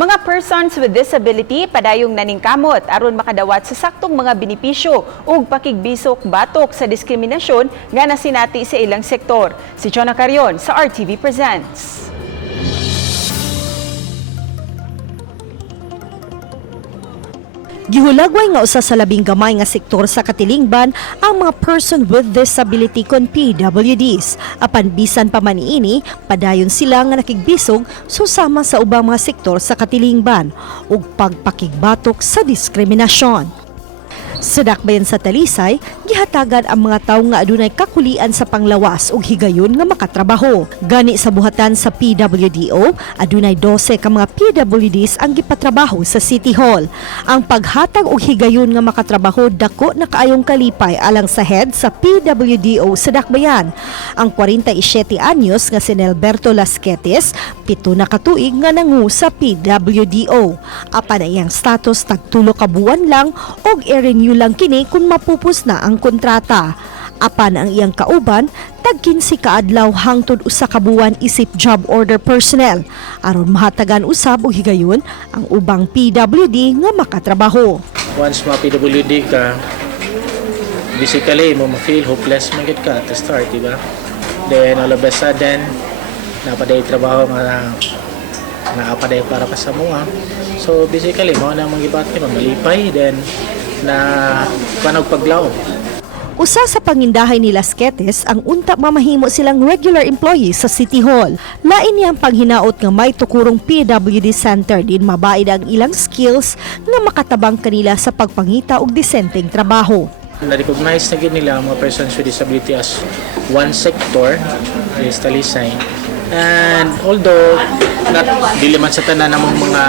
Mga persons with disability padayong naningkamot aron makadawat sa saktong mga benepisyo ug pakigbisok batok sa diskriminasyon nga nasinati sa ilang sektor. Si Chona Carion sa RTV Presents. Gihulagway nga usa sa labing gamay nga sektor sa katilingban ang mga person with disability kon PWDs. Apan bisan pa man niini, padayon sila nga nakigbisog susama sa ubang mga sektor sa katilingban ug pagpakigbatok sa diskriminasyon. Sa dakbayan sa Talisay, gihatagan ang mga tawo nga adunay kakulian sa panglawas ug higayon nga makatrabaho. Gani sa buhatan sa PWDO, adunay 12 ka mga PWDs ang gipatrabaho sa City Hall. Ang paghatag og higayon nga makatrabaho dako na kaayong kalipay alang sa head sa PWDO sa dakbayan. Ang 47 anyos nga si Nelberto Lasquetes, 7 na katuig nga nangu sa PWDO. Apan iyang status tagtulo ka buwan lang og i-renew lang kini kung mapupus na ang kontrata. Apan ang iyang kauban, tag 15 kaadlaw hangtod usa ka buwan isip job order personnel aron mahatagan usab og higayon ang ubang PWD nga makatrabaho. Once ma-PWD ka, basically mo ma-feel hopeless man gid ka at the start, diba? Then all of a sudden, napaday trabaho nga naapaday para ka sa mga. So basically mo na magibati malipay, then na panog paglaw. Usa sa pangindahay ni Lasquetes ang unta mamahimo silang regular employee sa City Hall. Lain niyang panghinaot nga may tukurong PWD center din mabaid ang ilang skills nga makatabang kanila sa pagpangita og disenteng trabaho. Na-recognize na gid nila ang mga persons with disability as one sector, is Talisay. And although not dili man sa tanan namong mga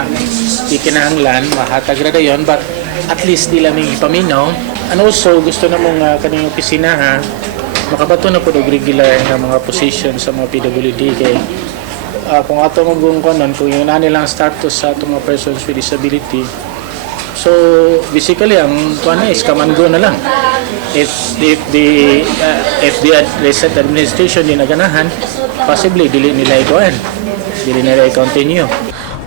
ikinahanglan mahatag ra dayon, but at least di laming ipaminaw. And also gusto na mong kaning opisina makabato na po og regular nga mga position sa mga PWD kay kung ato mong kanon kung yun na nilang status sa atong mga persons with disability. So basically ang kuan is come and go na lang. If the recent administration di naganahan, possibly dili nila ikuan, dili nila i-continue.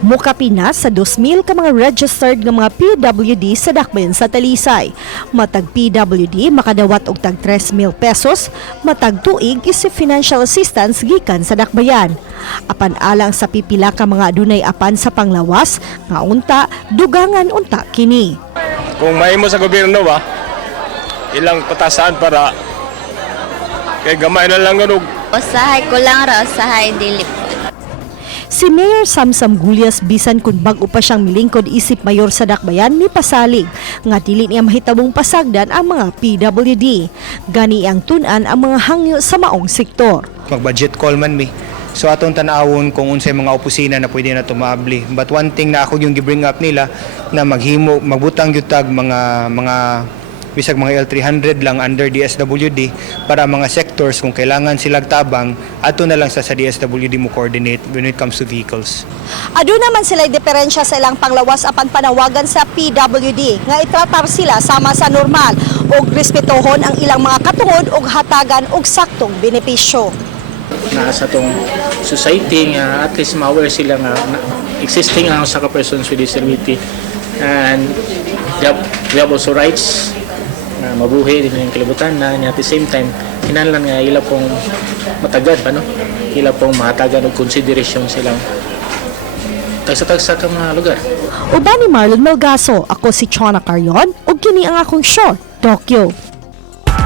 Mukapinas sa 2,000 ka mga registered nga mga PWD sa dakbayan sa Talisay. Matag PWD makadawat og tag 3,000 pesos, matag tuig isip financial assistance gikan sa dakbayan. Apan alang sa pipila ka mga adunay apan sa panglawas, nga unta dugangan unta kini. Kung mahimo sa gobyerno ba, ilang patasan para kay gamay na lang ganug. Usahay ko lang ra, usahay dili. Si Mayor Samsam Gulyas bisan kun bag-o pa siyang milingkod isip mayor sa dakbayan ni pasalig nga dili niya mahitabong pasagdan ang mga PWD. Gani ang tun-an ang mga hangyo sa maong sektor. Mag-budget call man mi. So atong tanawon kung unsay mga opisina na pwede na tumabli. But one thing na ako yung gi-bring up nila na magbutang gyud tag mga bisag mga L300 lang under DSWD para mga sectors kung kailangan silang tabang ato na lang sa DSWD mo coordinate when it comes to vehicles. Adu naman sila diferensya sa ilang panglawas apan panawagan sa PWD nga itratar sila sama sa normal ug respetohon ang ilang mga katungod ug hatagan og saktong benepisyo. Sa tong society nga at least ma-aware sila nga existing ang sa persons with disability, and we have also rights mabuhi din ang kalibutan na at the same time kinahanglan nga ila pong matagad ila pong mahatagan og konsiderasyon silang tagsa-tagsa ka mga lugar. Uban ni Marlon Melgaso, ako si Chona Carion ug kini ang akong show, Tokyo.